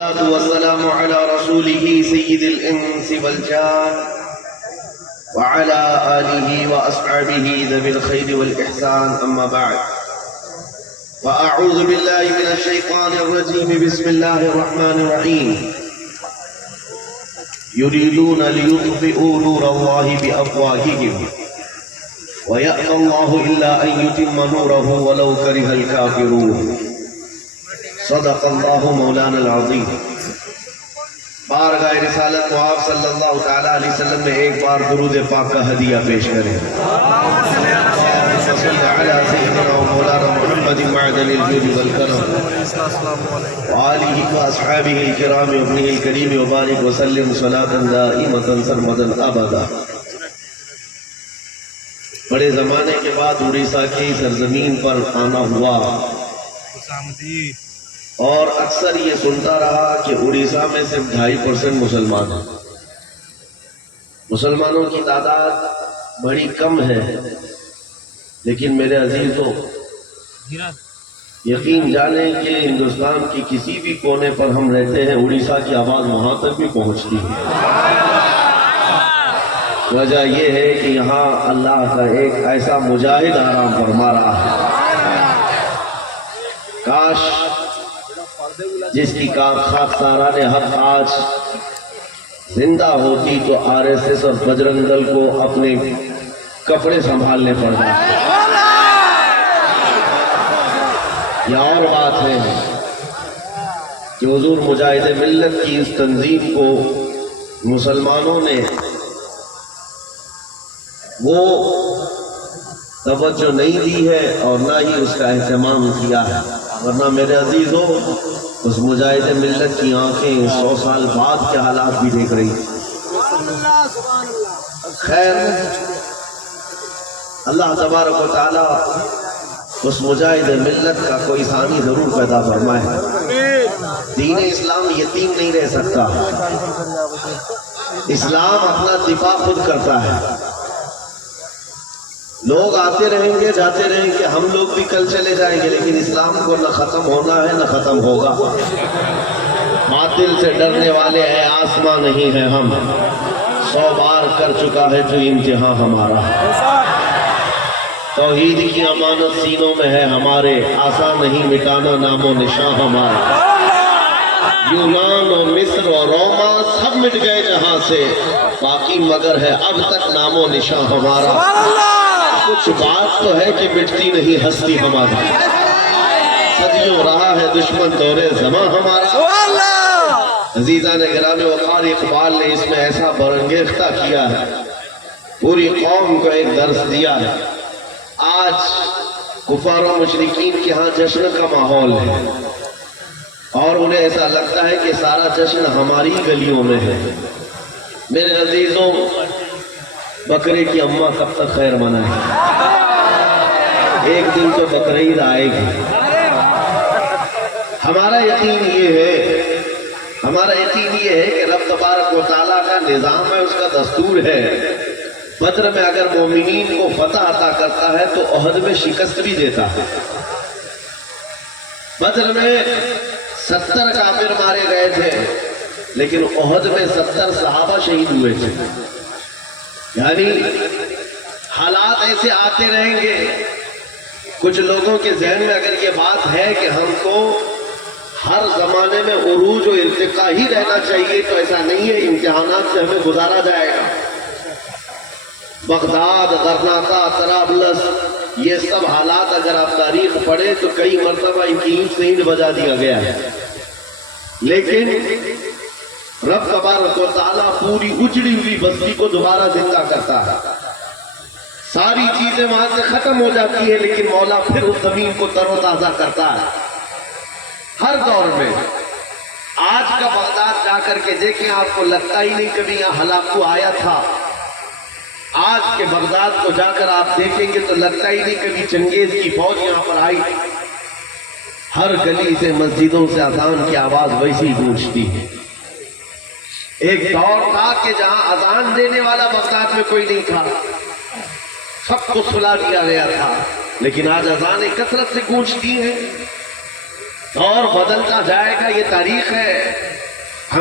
والسلام على رسوله سيد الإنس والجان وعلى آله وأصحابه ذوي الخير والإحسان أما بعد فأعوذ بالله من الشيطان الرجيم بسم الله الرحمن الرحيم يريدون ليطفئوا نور الله بأفواههم ويأبى الله إلا أن يتم نوره ولو كره الكافرون صدق اللہ مولانا العظیم۔ بارگاہ رسالت کو آپ صلی اللہ تعالیٰ علیہ وسلم میں ایک بار درود پاک کا ہدیہ پیش کریں۔ صلی علی سیدنا و مولانا محمد معدن الجود والکرم وآلہ و اصحابہ الکرام و ابنہ الکریم و بارک وسلم صلاة دائمة سرمدا ابدا۔ بڑے زمانے کے بعد اڑیسہ کی سرزمین پر آنا ہوا اور اکثر یہ سنتا رہا کہ اڑیسہ میں صرف 2.5% مسلمان ہیں، مسلمانوں کی تعداد بڑی کم ہے، لیکن میرے عزیزوں یقین جانیں کہ ہندوستان کی کسی بھی کونے پر ہم رہتے ہیں اڑیسہ کی آواز وہاں تک بھی پہنچتی ہے۔ وجہ یہ ہے کہ یہاں اللہ کا ایک ایسا مجاہد آرام فرما رہا ہے، کاش جس کی خاکساران حق آج زندہ ہوتی تو RSS اور بجرنگ دل کو اپنے کپڑے سنبھالنے پڑ جاتے۔ یہ اور بات ہے کہ حضور مجاہد ملت کی اس تنظیم کو مسلمانوں نے وہ توجہ نہیں دی ہے اور نہ ہی اس کا اہتمام کیا ہے، ورنہ میرے عزیزوں اس مجاہد ملت کی آنکھیں 100 سال بعد کے حالات بھی دیکھ رہی ہیں۔ خیر اللہ تبارک و تعالی اس مجاہد ملت کا کوئی ثانی ضرور پیدا فرمائے۔ دین اسلام یتیم نہیں رہ سکتا، اسلام اپنا دفاع خود کرتا ہے۔ لوگ آتے رہیں گے جاتے رہیں گے، ہم لوگ بھی کل چلے جائیں گے، لیکن اسلام کو نہ ختم ہونا ہے نہ ختم ہوگا۔ باطل سے ڈرنے والے ہیں آسماں نہیں ہے ہم، 100 بار کر چکا ہے جو امتحان ہمارا۔ توحید کی امانت سینوں میں ہے ہمارے، آسان نہیں مٹانا نام و نشان ہمارا۔ یونان و مصر و روما سب مٹ گئے جہاں سے، باقی مگر ہے اب تک نام و نشان ہمارا۔ کچھ بات تو ہے کہ مٹتی نہیں ہستی ہماری، صدیوں رہا ہے دشمن دور زماں ہمارا۔ عزیزان گرامی وقار اقبال نے اس میں ایسا برانگیختہ کیا ہے، پوری قوم کو ایک درس دیا ہے۔ آج کفار و مشرکین کے ہاں جشن کا ماحول ہے اور انہیں ایسا لگتا ہے کہ سارا جشن ہماری گلیوں میں ہے۔ میرے عزیزوں بکرے کی اماں کب تک خیر منائے؟ ایک دن تو بقرعید آئے گی۔ ہمارا یقین یہ ہے کہ رب تبارک و تعالیٰ کا نظام ہے، اس کا دستور ہے۔ بدر میں اگر مومنین کو فتح عطا کرتا ہے تو احد میں شکست بھی دیتا ہے۔ بدر میں 70 کافر مارے گئے تھے، لیکن احد میں 70 صحابہ شہید ہوئے تھے۔ یعنی حالات ایسے آتے رہیں گے۔ کچھ لوگوں کے ذہن میں اگر یہ بات ہے کہ ہم کو ہر زمانے میں عروج و ارتقاء ہی رہنا چاہیے، تو ایسا نہیں ہے، امتحانات سے ہمیں گزارا جائے گا۔ بغداد، غرناطہ، طرابلس، یہ سب حالات اگر آپ تاریخ پڑھیں تو کئی مرتبہ ان کی اینٹ سے اینٹ بجا دیا گیا ہے، لیکن رب تبارک و تعالیٰ پوری اجڑی ہوئی بستی کو دوبارہ زندہ کرتا ہے۔ ساری چیزیں وہاں سے ختم ہو جاتی ہے، لیکن مولا پھر اس زمین کو تر و تازہ کرتا ہے۔ ہر دور میں آج کا بغداد جا کر کے دیکھیں، آپ کو لگتا ہی نہیں کبھی یہاں ہلاکو آیا تھا۔ آج کے بغداد کو جا کر آپ دیکھیں گے تو لگتا ہی نہیں کبھی چنگیز کی فوج یہاں پر آئی۔ ہر گلی سے مسجدوں سے اذان کی آواز ویسی گونجتی ہے۔ ایک دور تھا کہ جہاں اذان دینے والا بغداد میں کوئی نہیں تھا، سب کو سلا دیا گیا تھا، لیکن آج اذانیں کثرت سے گونجتی ہیں۔ دور بدلتا جائے گا، یہ تاریخ ہے۔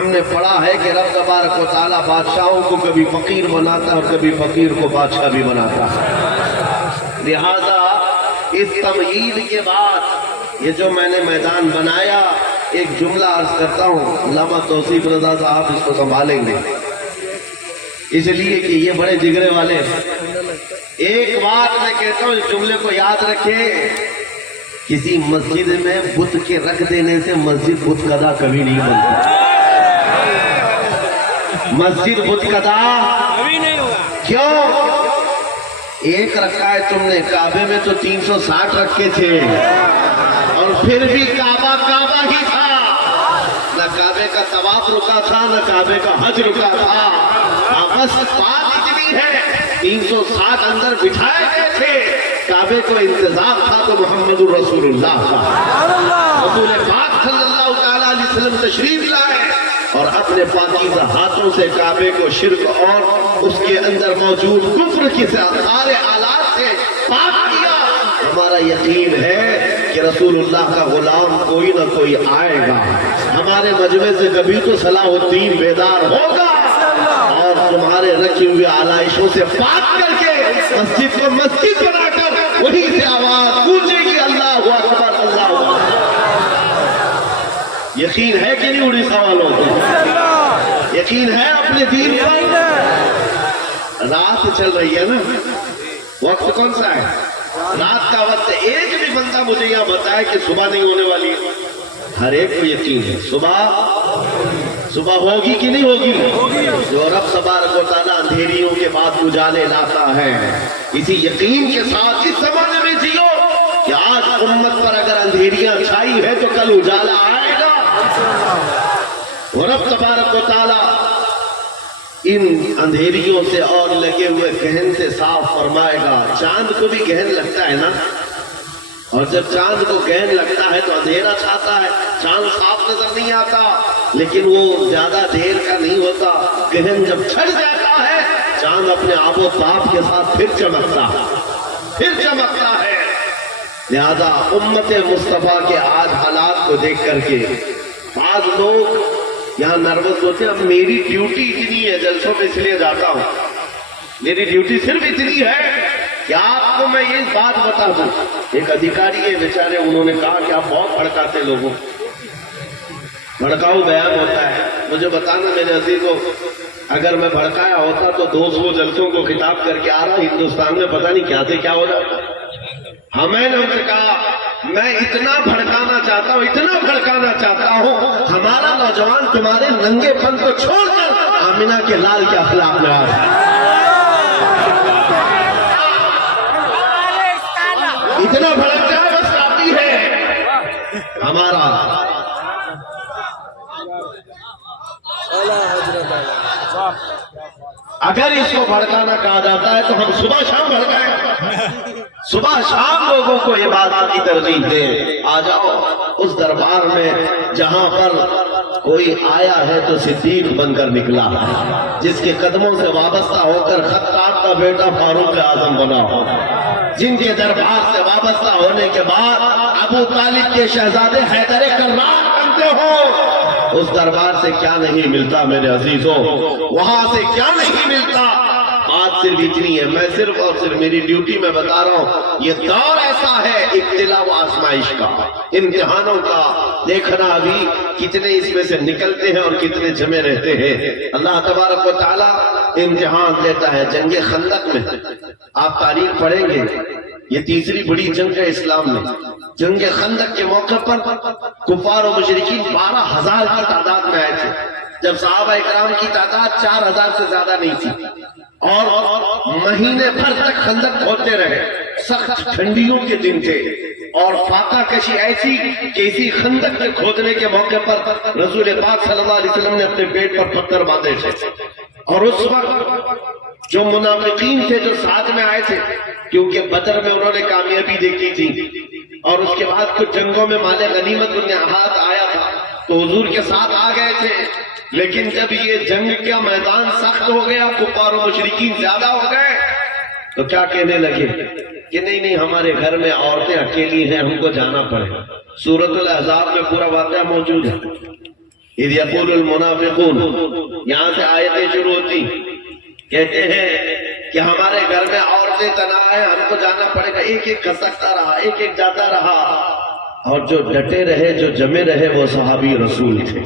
نے پڑھا ہے کہ رب تبارک و تعالیٰ بادشاہوں کو کبھی فقیر بناتا اور کبھی فقیر کو بادشاہ بھی بناتا ہے۔ لہذا اس تمہید کے بعد یہ جو میں نے میدان بنایا، ایک جملہ عرض کرتا ہوں، علامہ توصیف رضا صاحب اس کو سنبھالیں گے، اس لیے کہ یہ بڑے جگرے والے ہیں۔ ایک بات میں کہتا ہوں، اس جملے کو یاد رکھیں، کسی مسجد میں بت کے رکھ دینے سے مسجد بت قدا کبھی نہیں بنتا۔ مسجد بت قدا کبھی نہیں ہوگا۔ کیوں؟ ایک رکھا ہے تم نے، کعبے میں تو 360 رکھے تھے، اور پھر بھی کعبہ کعبہ ہی تھا، نہ کعبے کا طواف رکا تھا نہ کعبے کا حج رکا تھا۔ بس بات اتنی ہے، 360 اندر بٹھائے گئے تھے، کعبے کو انتظار تھا تو محمد رسول اللہ تھا۔ رسول پاک صلی اللہ تعالیٰ علیہ وسلم تشریف لائے اور اپنے پاکیزہ ہاتھوں سے کعبے کو شرک اور اس کے اندر موجود کفر کے سارے آلات سے پاک کیا۔ ہمارا یقین ہے کہ رسول اللہ کا غلام کوئی نہ کوئی آئے گا، ہمارے مجمع سے کبھی تو صلاح الدین بیدار ہوگا، اور تمہارے رکھی ہوئے آلائشوں سے پاک کر کے مسجد کو مسجد بنا کر وہی سے آواز گونجے گی، اللہ اکبر اللہ اکبر۔ یقین ہے کہ نہیں اڑیسہ والوں کو؟ یقین ہے اپنے دین پر؟ رات چل رہی ہے نا، وقت کون سا ہے؟ رات کا وقت۔ ایک بھی بندہ مجھے یہاں بتائے کہ صبح نہیں ہونے والی ہے؟ ہر ایک کو یقین ہے صبح ہوگی کہ نہیں ہوگی؟ جو رب تبارک و تعالیٰ اندھیریوں کے بعد اجالے لاتا ہے، اسی یقین کے ساتھ اس زمانے میں جیو کہ آج امت پر اگر اندھیریاں چھائی ہے تو کل اجالا آئے گا، اور رب تبارک و تعالیٰ ان اندھیریوں سے اور لگے ہوئے گہن سے صاف فرمائے گا۔ چاند کو بھی گہن لگتا ہے نا، اور جب چاند کو گہن لگتا ہے تو اندھیرا چھاتا ہے، چاند صاف نظر نہیں آتا، لیکن وہ زیادہ دیر کا نہیں ہوتا، گہن جب چھڑ جاتا ہے چاند اپنے آب و تاب کے ساتھ پھر چمکتا ہے۔ لہذا امت مصطفیٰ کے آج حالات کو دیکھ کر کے بعض لوگ یہاں نروس ہوتے ہیں۔ اب میری ڈیوٹی اتنی ہے، جلسوں میں اس لیے جاتا ہوں، میری ڈیوٹی صرف اتنی ہے کہ آپ کو میں یہ بات بتا دوں۔ ایک ادھیکاری ہے بیچارے، انہوں نے کہا کہ آپ بہت بھڑکاتے لوگوں، بھڑکاؤ بیان ہوتا ہے۔ مجھے بتانا میرے عزیزوں، اگر میں بھڑکایا ہوتا تو 200 جلسوں کو خطاب کر کے آ رہا ہندوستان میں پتہ نہیں کیا سے کیا ہو جاتا۔ ہمیں نے ان سے کہا میں اتنا بھڑکانا چاہتا ہوں، ہمارا نوجوان تمہارے ننگے پن کو چھوڑ کر آمینہ کے لال کے اخلاق میں آ رہا ہے، اتنا بھڑک جائے بس کافی ہے ہمارا۔ اگر اس کو بھڑکانا کہا جاتا ہے تو ہم صبح شام بھڑکائیں، صبح شام لوگوں کو یہ بات کی ترغیب دیں، آ جاؤ اس دربار میں جہاں پر کوئی آیا ہے تو صدیق بن کر نکلا ہے، جس کے قدموں سے وابستہ ہو کر خطاب کا بیٹا فاروق اعظم بنا ہو، جن کے دربار سے وابستہ ہونے کے بعد ابو طالب کے شہزادے حیدر کرار بنتے ہو، اس دربار سے کیا نہیں ملتا میرے عزیزوں، وہاں سے کیا نہیں ملتا۔ بات صرف اتنی ہے، میں صرف اور صرف میری ڈیوٹی میں بتا رہا ہوں، یہ دور ایسا ہے ابتلا و آزمائش کا، امتحانوں کا، دیکھنا ابھی کتنے اس میں سے نکلتے ہیں اور کتنے جمے رہتے ہیں۔ اللہ تبارک و تعالیٰ امتحان دیتا ہے۔ جنگ خندق میں آپ تاریخ پڑھیں گے، یہ تیسری بڑی جنگ ہے اسلام میں۔ جنگ خندق کے موقع پر کفار و مشرکین 12,000 کی تعداد میں آئے تھے، جب صحابہ اکرام کی تعداد 4,000 سے زیادہ نہیں تھی، اور مہینے بھر تک خندق کھودتے رہے۔ سخت ٹھنڈیوں کے دن تھے اور فاقہ کشی ایسی کہ اسی خندق کے کھودنے کے موقع پر رسول پاک صلی اللہ علیہ وسلم نے اپنے پیٹ پر پتھر باندھے تھے، اور اس وقت جو منافقین تھے جو ساتھ میں آئے تھے، کیونکہ بدر میں انہوں نے کامیابی دیکھی تھی اور اس کے بعد کچھ جنگوں میں مال غنیمت انہیں ہاتھ آیا تھا تو حضور کے ساتھ آ گئے تھے، لیکن جب یہ جنگ کا میدان سخت ہو گیا، کفار و مشرکین زیادہ ہو گئے، تو کیا کہنے لگے کہ نہیں ہمارے گھر میں عورتیں اکیلی ہیں، ہم کو جانا پڑے۔ سورۃ الاحزاب میں پورا واقعہ موجود ہے، اذ یقول المنافقون، یہاں سے آیتیں شروع ہوتی، کہتے ہیں کہ ہمارے گھر میں عورتیں تنہا ہیں، ہم کو جانا پڑے گا۔ ایک ایک کھسکتا رہا، ایک ایک جاتا رہا، اور جو ڈٹے رہے، جو جمے رہے، وہ صحابی رسول تھے۔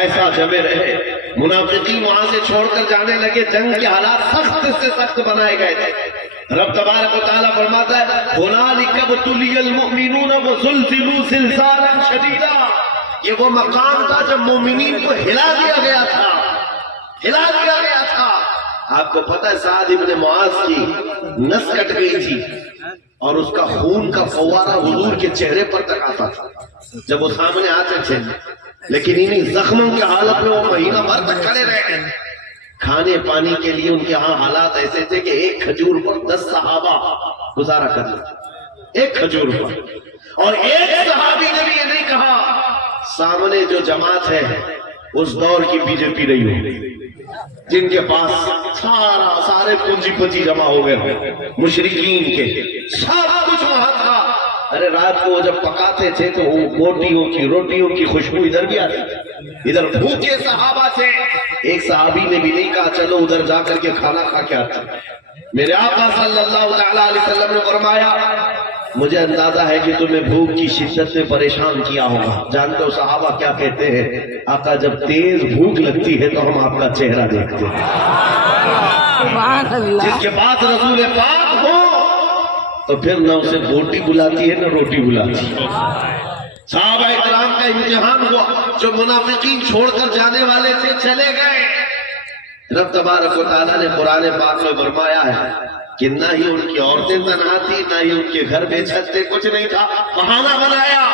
ایسا جمے رہے، منافقین وہاں سے چھوڑ کر جانے لگے، جنگ کے حالات سخت سے سخت بنائے گئے تھے۔ رب تبارک و تعالیٰ فرماتا ہے هُنَالِكَ ابْتُلِيَ الْمُؤْمِنُونَ وَزُلْزِلُوا زِلْزَالًا شَدِيدًا۔ یہ وہ مقام تھا جب مومنین کو ہلا دیا گیا تھا، ہلا دیا گیا تھا۔ آپ کو پتہ ہے سعد ابن معاذ کی نس کٹ گئی تھی اور اس کا خون کا فوارہ حضور کے چہرے پر تک آتا تھا جب وہ سامنے آتے تھے، لیکن انہی زخموں کی حالت میں وہ مہینہ بھر تک کھڑے رہے۔ کھانے پانی کے لیے ان کے ہاں حالات ایسے تھے کہ ایک کھجور پر 10 صحابہ گزارا کر لیتے، ایک کھجور پر۔ اور ایک صحابی نے بھی یہ نہیں کہا سامنے جو جماعت ہے اس دور کی بی جے پی رہی ہو، جن کے پاس سارے پونجی پتی جمع ہو گئے، مشرکین کے سب کچھ وہاں تھا۔ ارے رات کو جب پکاتے تھے تو روٹیوں کی خوشبو ادھر بھی آتی، ادھر بھوکے صحابہ تھے۔ ایک صحابی نے بھی نہیں کہا چلو ادھر جا کر کے کھانا کھا کے آتے۔ میرے آقا صلی اللہ علیہ وسلم نے فرمایا مجھے اندازہ ہے کہ تمہیں بھوک کی شدت میں پریشان کیا ہوگا۔ جانتے ہو صحابہ کیا کہتے ہیں؟ آقا جب تیز بھوک لگتی ہے تو ہم آپ کا چہرہ دیکھتے ہیں۔ جس کے پاس رسول پاک ہو تو پھر نہ اسے بوٹی بلاتی ہے نہ روٹی بلاتی ہے۔ صحابہ اکرام کا امتحان ہوا، جو منافقین چھوڑ کر جانے والے تھے چلے گئے۔ رب تبارک و تعالیٰ نے قرآن پاک میں فرمایا ہے کہ نہ ہی ان کی عورتیں تنہا تھی، نہ ہی ان کے گھر بے چھت تھے، کچھ نہیں تھا، بہانہ بنایا۔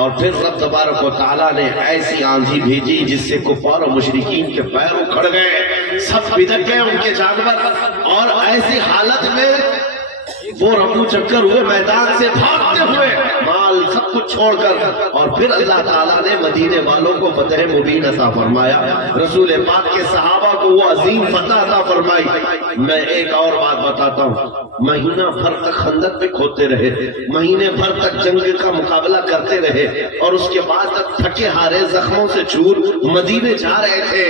اور پھر رب تبارک و تعالیٰ نے ایسی آندھی بھیجی جس سے کفار و مشرکین کے پیر اکھڑ گئے، سب بھدک گئے ان کے جانور، اور ایسی حالت میں وہ رفو چکر ہوئے، میدان سے بھاگتے ہوئے، مال سب کچھ چھوڑ کر۔ اور پھر اللہ تعالیٰ نے مدینے والوں کو فتح مبین عطا فرمایا، رسول پاک کے صحابہ کو وہ عظیم فتح عطا فرمائی۔ میں ایک اور بات بتاتا ہوں، مہینہ بھر تک خندق میں کھوتے رہے، مہینے بھر تک جنگ کا مقابلہ کرتے رہے، اور اس کے بعد تک تھکے ہارے زخموں سے چور مدینے جا رہے تھے۔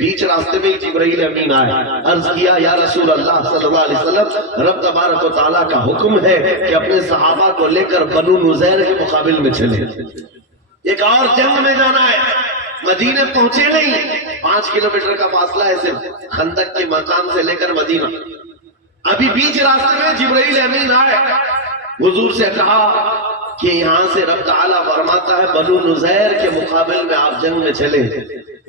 بیچ راستے میں جبرائیل امین آئے، عرض کیا یا رسول اللہ صلی اللہ علیہ وسلم، رب تبارک و تعالیٰ کا حکم ہے کہ اپنے صحابہ کو لے کر بنو نزیر کے مقابل میں چلے، ایک اور جنگ میں جانا ہے۔ مدینے پہنچے نہیں، 5 کلومیٹر کا فاصلہ ہے صرف خندق کے مقام سے لے کر مدینہ۔ ابھی بیچ راستے میں جبرائیل امین آئے، حضور سے کہا کہ یہاں سے رب تعالیٰ فرماتا ہے بنو نزیر کے مقابل میں آپ جنگ میں چلے۔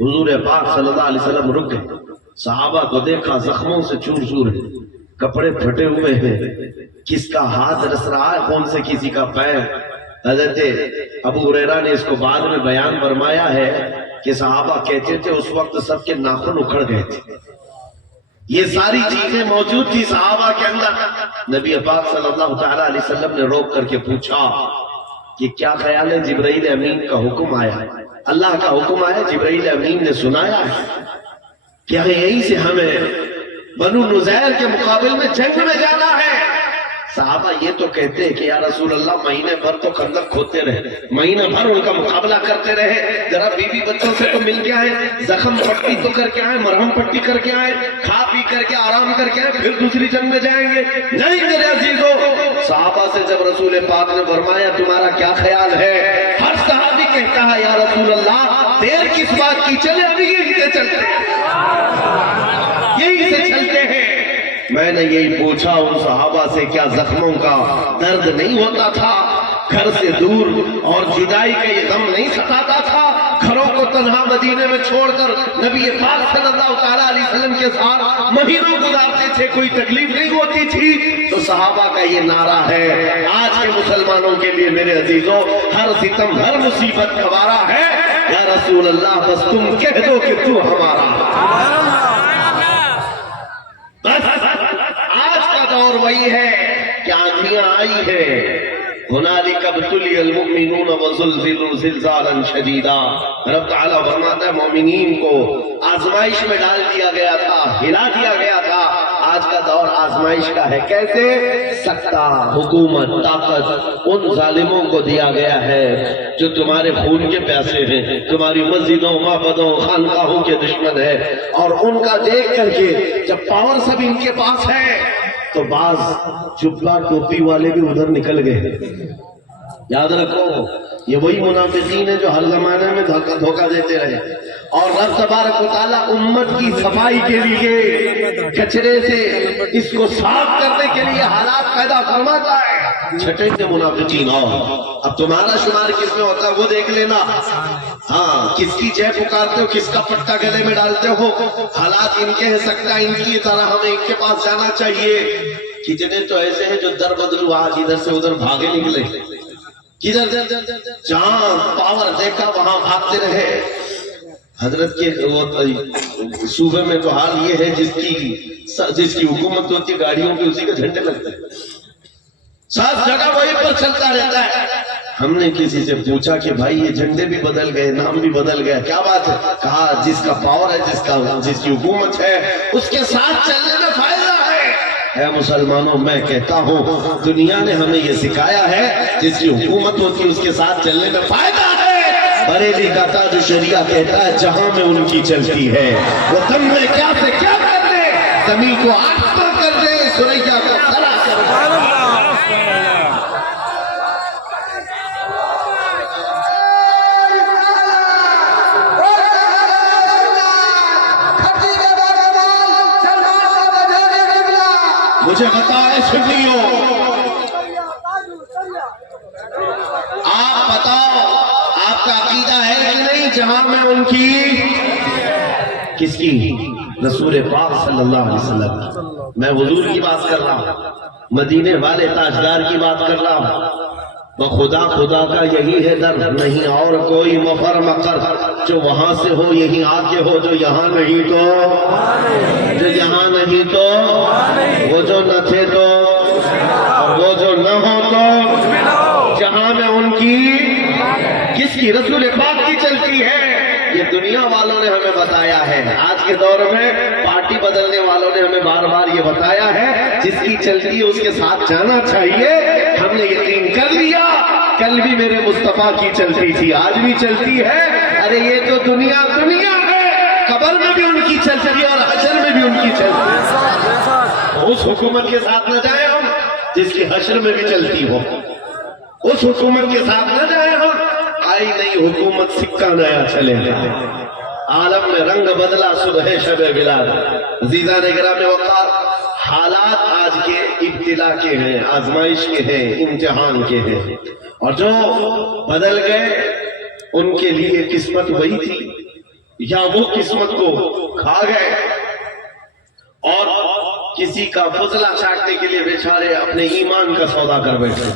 حضور پاک صلی اللہ علیہ وسلم رک گئے، صحابہ کو دیکھا زخموں سے چور چور ہے، کپڑے پھٹے ہوئے ہیں، کس کا ہاتھ رس رہا ہے، کون سے کسی کا پیر۔ حضرت ابو ہریرہ نے اس کو بعد میں بیان فرمایا ہے کہ صحابہ کہتے تھے اس وقت سب کے ناخن اکھڑ گئے تھے۔ یہ ساری چیزیں موجود تھی صحابہ کے اندر۔ نبی پاک صلی اللہ تعالیٰ علیہ وسلم نے روک کر کے پوچھا کہ کیا خیال ہے؟ جبرائیل امین کا حکم آیا ہے، اللہ کا حکم آیا، جبرائیل امین نے سنایا ہے، کیا یہیں سے ہمیں بنو نزیر کے مقابل میں جنگ میں جانا ہے؟ صحابہ یہ تو کہتے ہیں کہ یا رسول اللہ مہینے بھر تو خندق کھودتے رہے، مہینہ بھر ان کا مقابلہ کرتے رہے، ذرا بیوی بچوں سے تو مل کے آئے، زخم پٹی تو کر کے آئے، مرہم پٹی کر کے آئے، کھا پی کر کے آرام کر کے آئے، پھر دوسری جنگ میں جائیں گے؟ نہیں میرے عزیزو، صحابہ سے جب رسول پاک نے فرمایا تمہارا کیا خیال ہے، ہر صحابی کہتا ہے یا رسول اللہ دیر کس بات کی، چلے ابھی یہی سے چلتے ہیں، یہی سے چلتے ہیں۔ میں نے یہی پوچھا ان صحابہ سے کیا زخموں کا درد نہیں ہوتا تھا، گھر سے دور اور جدائی کا یہ غم نہیں ستاتا تھا، گھروں کو تنہا مدینے میں چھوڑ کر نبی پاک صلی اللہ تعالیٰ علیہ وسلم کے ساتھ مہینوں گزارتے تھے، کوئی تکلیف نہیں ہوتی تھی؟ تو صحابہ کا یہ نعرہ ہے آج کے مسلمانوں کے لیے میرے عزیزوں، ہر ستم ہر مصیبت گوارا ہے، یا رسول اللہ بس تم کہہ دو کہ تو ہمارا۔ آج کا دور وہی ہے کہ آندھیاں آئی ہے، هنالك ابتلي المؤمنون وزلزلوا زلزالا شديدا۔ رب تعالیٰ فرماتا ہے مومنین کو آزمائش میں ڈال دیا گیا تھا، ہلا دیا گیا تھا۔ آج کا دور آزمائش کا ہے. کیسے؟ سکتا، حکومت، طاقت ان ظالموں کو دیا گیا ہے جو تمہارے خون کے پیاسے ہیں، تمہاری مسجدوں، معبدوں، خانقاہوں کے دشمن ہے. اور ان کا دیکھ کر کے جب پاور سب ان کے پاس ہے تو بعض جبہ ٹوپی والے بھی ادھر نکل گئے. یاد رکھو یہ وہی منافقین ہیں جو ہر زمانے میں دھوکہ دیتے رہے. اور رب تبارک و تعالیٰ امت کی صفائی کے لیے کچرے سے اس کو صاف کرنے کے لیے حالات پیدا فرماتا ہے. چھٹے سے منافقین. اور اب تمہارا شمار کس میں ہوتا ہے وہ دیکھ لینا. ہاں، کس کی جے پکارتے ہو، کس کا پٹا گلے میں ڈالتے ہو. حالات ان کے ہیں، سکتا ان کی طرح ہمیں ان کے پاس جانا چاہیے. کتنے تو ایسے ہیں جو در بدلو آج ادھر سے ادھر بھاگے نکلے. کدھر جہاں پاور دیکھا وہاں بھاگتے رہے. حضرت کے صوبے میں تو حال یہ ہے جس کی حکومت ہوتی ہے گاڑیوں کے اسی کے جھنڈے لگتے ہیں. سب جگہ وہی پر چلتا رہتا ہے. ہم نے کسی سے پوچھا کہ بھائی یہ جھنڈے بھی بدل گئے، نام بھی بدل گیا، کیا بات ہے؟ کہا جس کا پاور ہے، جس کی حکومت ہے اس کے ساتھ چلنے میں فائدہ ہے. اے مسلمانوں، میں کہتا ہوں دنیا نے ہمیں یہ سکھایا ہے جس کی حکومت ہوتی ہے اس کے ساتھ چلنے میں فائدہ ہے. بریلی کا تاج شریعہ کہتا ہے جہاں میں ان کی چلتی ہے وہ تم میں کیا سے کیا کر دے، زمین کو آسمان کر دے، سوریا کو خلا کر دے. مجھے بتائے سنیو، آپ بتاؤ آپ کا عقیدہ ہے کہ نہیں جہاں میں ان کی، کس کی؟ رسول پاک صلی اللہ علیہ وسلم. میں حضور کی بات کر رہا ہوں، مدینے والے تاجدار کی بات کر رہا ہوں. خدا کا یہی ہے در، نہیں اور کوئی مفر مقر. جو وہاں سے ہو یہی آ کے ہو، جو یہاں نہیں تو وہ جو نہ تھے تو، اور وہ جو نہ ہو تو جہاں میں ان کی، کس کی؟ رسول پاک کی چلتی ہے. یہ دنیا والوں نے ہمیں بتایا ہے. آج کے دور میں پارٹی بدلنے والوں نے ہمیں بار بار یہ بتایا ہے جس کی چلتی ہے اس کے ساتھ جانا چاہیے. ہم نے یقین کر لیا. کل بھی میرے مصطفیٰ کی چلتی تھی، آج بھی چلتی ہے. ارے یہ تو دنیا ہے، قبر میں بھی ان کی چلتی ہے اور حشر میں بھی ان کی چلتی ہے. اس حکومت کے ساتھ نہ جائیں ہم جس کی حشر میں بھی چلتی ہو. اس حکومت کے ساتھ نہ جائیں ہم. آئی نئی حکومت سکہ نیا چلے گا. عالم میں رنگ بدلا صبح شب بلاد. عزیزان گرامی وقار، حالات آج کے ابتلا کے ہیں، آزمائش کے ہیں، امتحان کے ہیں. اور جو بدل گئے ان کے لیے قسمت وہی تھی یا وہ قسمت کو کھا گئے. اور کسی کا فضلہ چاٹنے کے لیے بیچارے اپنے ایمان کا سودا کر بیٹھے،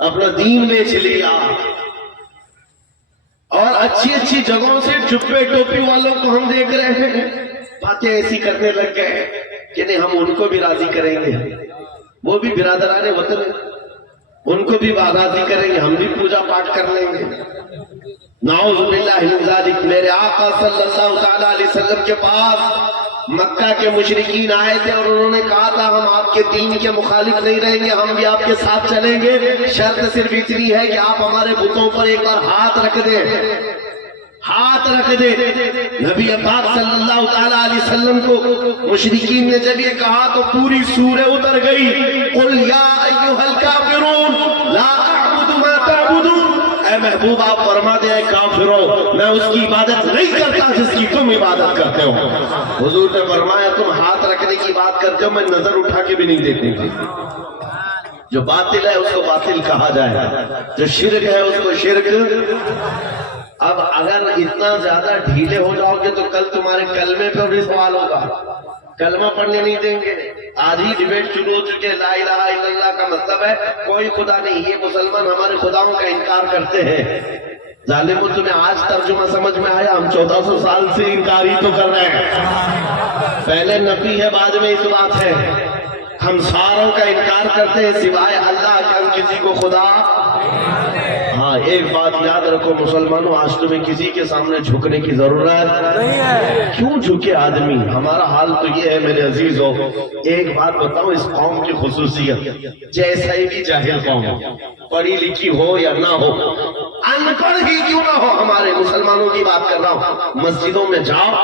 اپنا دین بیچ لیا. اور اچھی جگہوں سے جبے ٹوپی والوں کو ہم دیکھ رہے ہیں باتیں ایسی کرنے لگ گئے کہ نہیں ہم ان کو بھی راضی کریں گے. وہ بھی برادران وطن ہیں، ان کو بھی راضی کریں گے، ہم بھی پوجا پاٹ کر لیں گے. نعوذ باللہ من ذالک. میرے آقا صلی اللہ تعالیٰ علیہ وسلم کے پاس مکہ کے مشرکین آئے تھے اور انہوں نے کہا تھا ہم آپ کے دین کے مخالف نہیں رہیں گے، ہم بھی آپ کے ساتھ چلیں گے. شرط صرف اتنی ہے کہ آپ ہمارے بتوں پر ایک بار ہاتھ رکھ دیں. نبی پاک صلی اللہ تعالیٰ علیہ وسلم کو مشرکین نے جب یہ کہا تو پوری سورہ اتر گئی. قل یا ایھا الکافرون لا اعبد ما تعبدون. اے محبوب آپ فرما دیں اے کافروں میں اس کی عبادت نہیں کرتا جس کی تم عبادت کرتے ہو. حضور نے فرمایا تم ہاتھ رکھنے کی بات کرتے ہو، میں نظر اٹھا کے بھی نہیں دیکھوں گی. جو باطل ہے اس کو باطل کہا جائے، جو شرک ہے اس کو شرک. اب اگر اتنا زیادہ ڈھیلے ہو جاؤ گے تو کل تمہارے کلمے پر بھی سوال ہوگا. کلمہ پڑھنے نہیں دیں گے. آج ہی ڈیبیٹ شروع ہو چکے. لا الہ الا اللہ کا مطلب ہے کوئی خدا نہیں. یہ مسلمان ہمارے خداؤں کا انکار کرتے ہیں. ظالموں تمہیں آج ترجمہ سمجھ میں آیا؟ ہم 1400 سال سے انکار ہی تو کر رہے ہیں. پہلے نفی ہے بعد میں اس بات ہے. ہم ساروں کا انکار کرتے ہیں سوائے اللہ کے. ہم کسی کو خدا، ہاں ہاں ایک بات یاد رکھو مسلمانوں، آج تمہیں کسی کے سامنے جھکنے کی ضرورت نہیں ہے۔ کیوں جھکے آدمی؟ ہمارا حال تو یہ ہے میرے عزیزو، ایک بات بتاؤ اس قوم کی خصوصیت، جیسا ہی بھی جاہل قوم، پڑھی لکھی ہو یا نہ ہو، ان پڑھ ہی کیوں نہ ہو، ہمارے مسلمانوں کی بات کر رہا ہوں، مسجدوں میں جاؤ،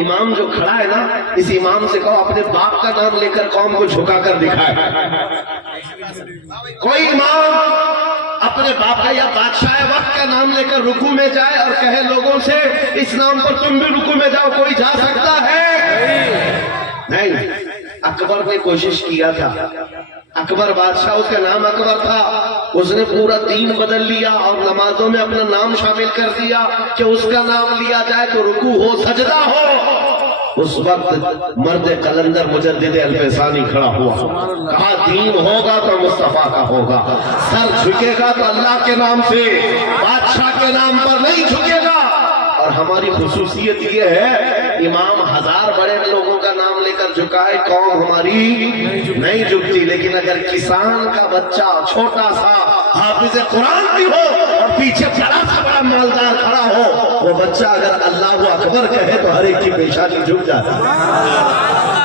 امام جو کھڑا ہے نا، اس امام سے کہو اپنے باپ کا نام لے کر قوم کو جھکا کر دکھائے۔ کوئی امام اپنے باپ کا یا بادشاہ وقت کا نام لے کر رکوع میں جائے اور کہے لوگوں سے اس نام پر تم بھی رکوع میں جاؤ، کوئی جا سکتا ہے؟ نہیں۔ اکبر نے کوشش کیا تھا، اکبر بادشاہ، اس کا نام اکبر تھا، اس نے پورا دین بدل لیا اور نمازوں میں اپنا نام شامل کر دیا کہ اس کا نام لیا جائے تو رکوع ہو، سجدہ ہو۔ اس وقت مرد قلندر مجدد الفسانی کھڑا ہوا، کہا دین ہوگا تو مصطفیٰ کا ہوگا، سر جھکے گا تو اللہ کے نام سے، بادشاہ کے نام پر نہیں جھکے گا۔ اور ہماری خصوصیت یہ ہے، امام ہزار بڑے لوگوں کا نام لے کر جھکائے، قوم ہماری نہیں جھکتی۔ لیکن اگر کسان کا بچہ چھوٹا سا حافظ قرآن بھی ہو اور پیچھے بڑا سا بڑا مالدار کھڑا ہو، وہ بچہ اگر اللہ اکبر کہے تو ہر ایک کی پیشانی جھک جاتی ہے۔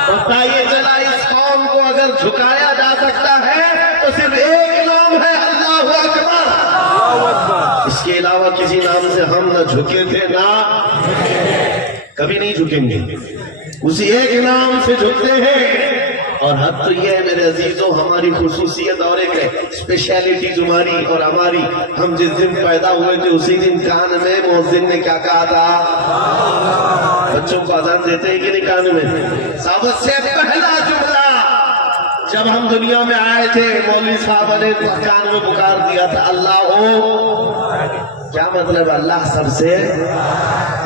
بتائیے چلا اس قوم کو اگر جھکایا جا سکتا ہے تو صرف ایک نام ہے، اللہ اکبر۔ اس کے علاوہ کسی نام سے ہم نہ جھکے تھے نہ کبھی نہیں جھکیں گے، اسی ایک نام سے جھکتے ہیں۔ اور حد تو یہ ہے میرے عزیزوں، ہماری خصوصیت اور ایک ہے، اسپیشیلٹی تمہاری اور ہماری، ہم جس دن پیدا ہوئے تھے اسی دن کان میں مؤذن نے کیا کہا تھا؟ بچوں کو اذان دیتے ہیں کہ نہیں کان میں؟ سب سے پہلا جملہ جب ہم دنیا میں آئے تھے مولوی صاحب نے کان میں پکار دیا تھا، اللہ ہو۔ کیا مطلب؟ اللہ سب سے،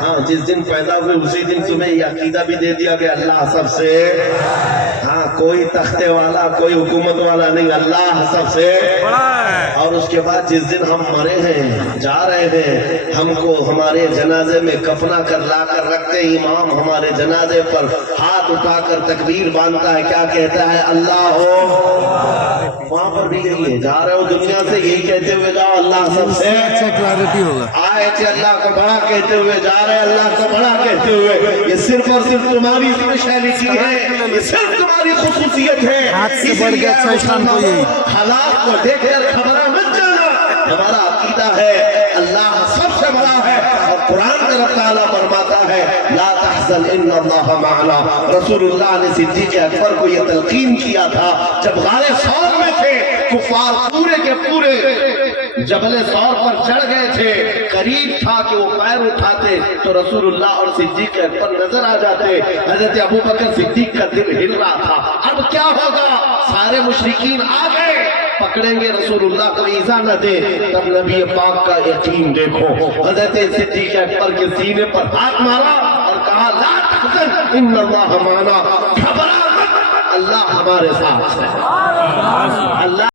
ہاں جس دن پیدا ہوئے اسی دن تمہیں یہ عقیدہ بھی دے دیا کہ اللہ سب سے، ہاں کوئی تختے والا کوئی حکومت والا نہیں، اللہ سب سے بڑا ہے۔ اور اس کے بعد جس دن ہم مرے ہیں، جا رہے ہیں، ہم کو ہمارے جنازے میں کفنا کر لا کر رکھتے ہیں، امام ہمارے جنازے پر ہاتھ اٹھا کر تکبیر باندھتا ہے، کیا کہتا ہے؟ اللہ ہو۔ وہاں پر بھی یہی ہے، جا رہے ہو دنیا سے یہی کہتے ہوئے جاؤ، اللہ سب سے ہوگا۔ آئے تھے اللہ کو بڑا کہتے ہوئے جا رہے، اللہ کو بڑا کہتے ہوئے۔ یہ صرف اور صرف تمہاری اسپیشلٹی ہے، یہ صرف تمہاری خصوصیت ہے۔ حالات کو دیکھ کر خبرہ مت جانا، ہمارا عقیدہ ہے اللہ سب سے بڑا ہے، اور قرآن میں رب تعالیٰ فرماتا ہے لا تحزن ان اللہ معنا۔ رسول اللہ نے صدیق اکبر کو یہ تلقین کیا تھا جب غار ثور میں تھے، کفار پورے کے پورے جبل ثور پر چڑھ گئے تھے، قریب تھا کہ وہ پیر اٹھاتے تو رسول اللہ اور صدیق اکبر نظر آ جاتے۔ حضرت ابوبکر صدیق کا دل ہل رہا تھا، اب کیا ہوگا؟ سارے مشرکین آ گئے، پکڑیں گے رسول اللہ کو ایذا نہ دے۔ تب نبی پاک کا یقین دیکھو، حضرت صدیق اکبر کے سینے پر ہاتھ مارا اور کہا لا تحزن ان اللہ معنا، گھبرا مت، اللہ ہمارے ساتھ ہے۔ اللہ